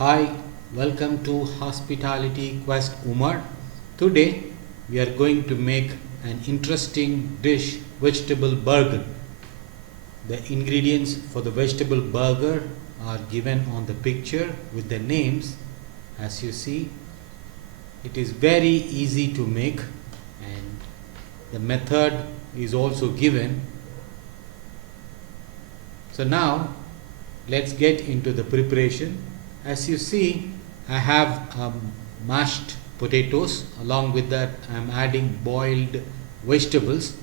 Hi, welcome to Hospitality Quest Umar. Today we are going to make an interesting dish, vegetable burger. The ingredients for the vegetable burger are given on the picture with the names as you see. It is very easy to make and the method is also given. So now let's get into the preparation. As you see, I have mashed potatoes. Along with that, I am adding boiled vegetables,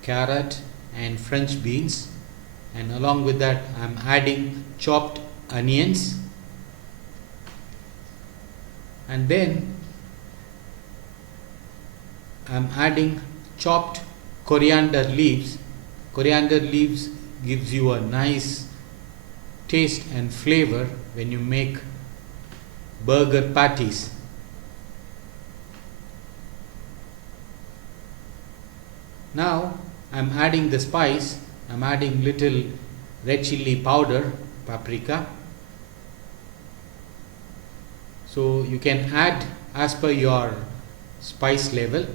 carrot and French beans. And along with that, I am adding chopped onions. And then I am adding chopped coriander leaves. Coriander leaves gives you a nice taste and flavor when you make burger patties. Now I'm adding the spice. I'm adding little red chili powder, paprika. So you can add as per your spice level.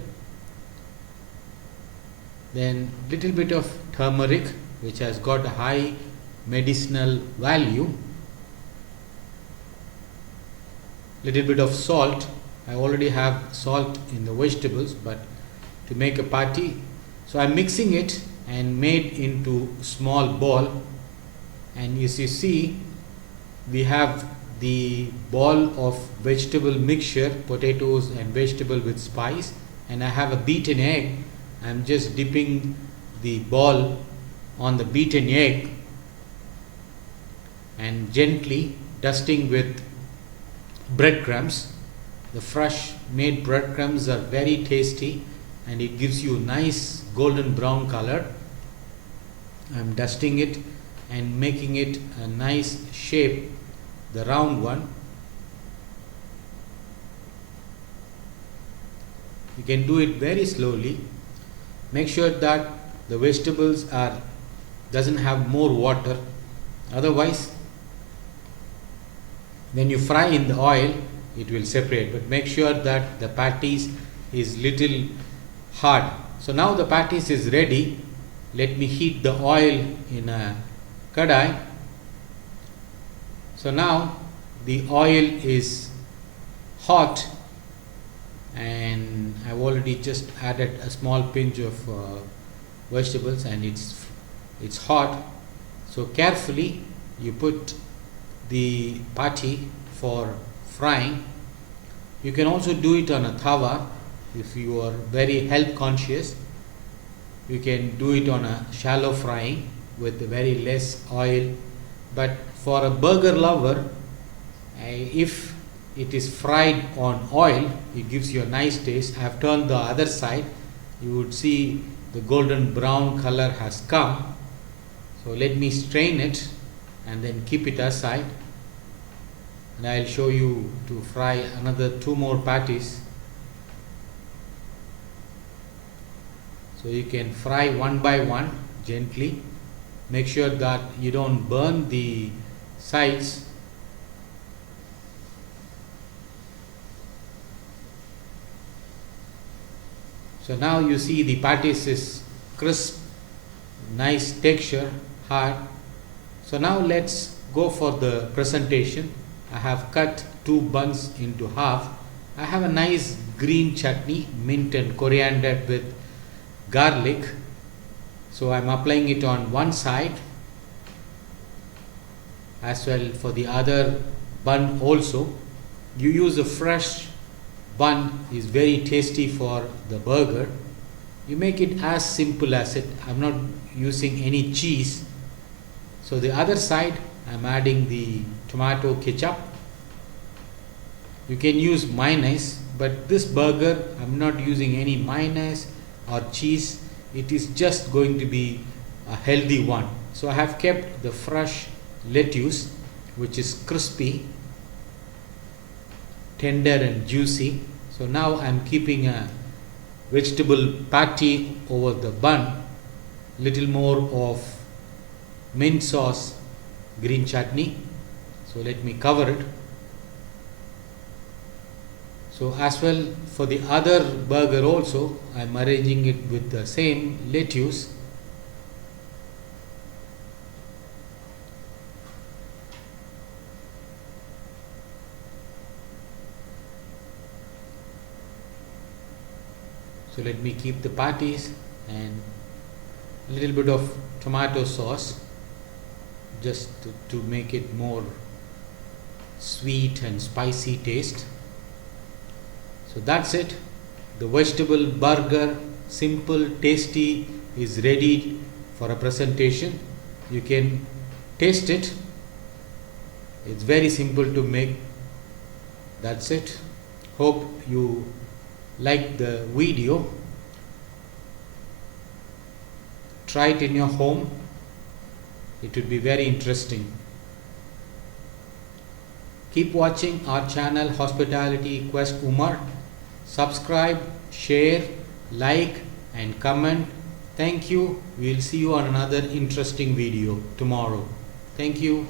Then little bit of turmeric, which has got a high medicinal value. Little bit of salt. I already have salt in the vegetables, but to make a patty, so I'm mixing it and made into small ball. And as you see, we have the ball of vegetable mixture, potatoes and vegetable with spice, and I have a beaten egg. I'm just dipping the ball on the beaten egg and gently dusting with breadcrumbs. The fresh made breadcrumbs are very tasty and it gives you nice golden brown color. I'm dusting it and making it a nice shape, the round one. You can do it very slowly. Make sure that the vegetables doesn't have more water, otherwise when you fry in the oil it will separate, but make sure that the patties is little hard. So now the patties is ready. Let me heat the oil in a kadai. So now the oil is hot and I've already just added a small pinch of vegetables and it's hot. So carefully you put the patty for frying. You can also do it on a tawa if you are very health conscious. You can do it on a shallow frying with very less oil. But for a burger lover, if it is fried on oil, it gives you a nice taste. I have turned the other side. You would see the golden brown color has come. So let me strain it and then keep it aside, and I'll show you to fry another 2 more patties. So you can fry one by one gently. Make sure that you don't burn the sides. So now you see the patties is crisp, nice texture, hard. So now let's go for the presentation. I have cut 2 buns into half. I have a nice green chutney, mint and coriander with garlic. So I'm applying it on one side as well for the other bun also. You use a fresh bun, is very tasty for the burger. You make it as simple as it. I'm not using any cheese. So the other side I'm adding the tomato ketchup. You can use mayonnaise, but this burger I'm not using any mayonnaise or cheese. It is just going to be a healthy one. So I have kept the fresh lettuce, which is crispy, tender and juicy. So now I'm keeping a vegetable patty over the bun, little more of mint sauce, green chutney. So let me cover it. So as well for the other burger also, I am arranging it with the same lettuce. So let me keep the patties and a little bit of tomato sauce just to make it more sweet and spicy taste. So that's it. The vegetable burger, simple, tasty, is ready for a presentation. You can taste it. It's very simple to make. That's it. Hope you like the video. Try it in your home. It would be very interesting. Keep watching our channel Hospitality Quest Umar. Subscribe, share, like and comment. Thank you. We'll see you on another interesting video tomorrow. Thank you.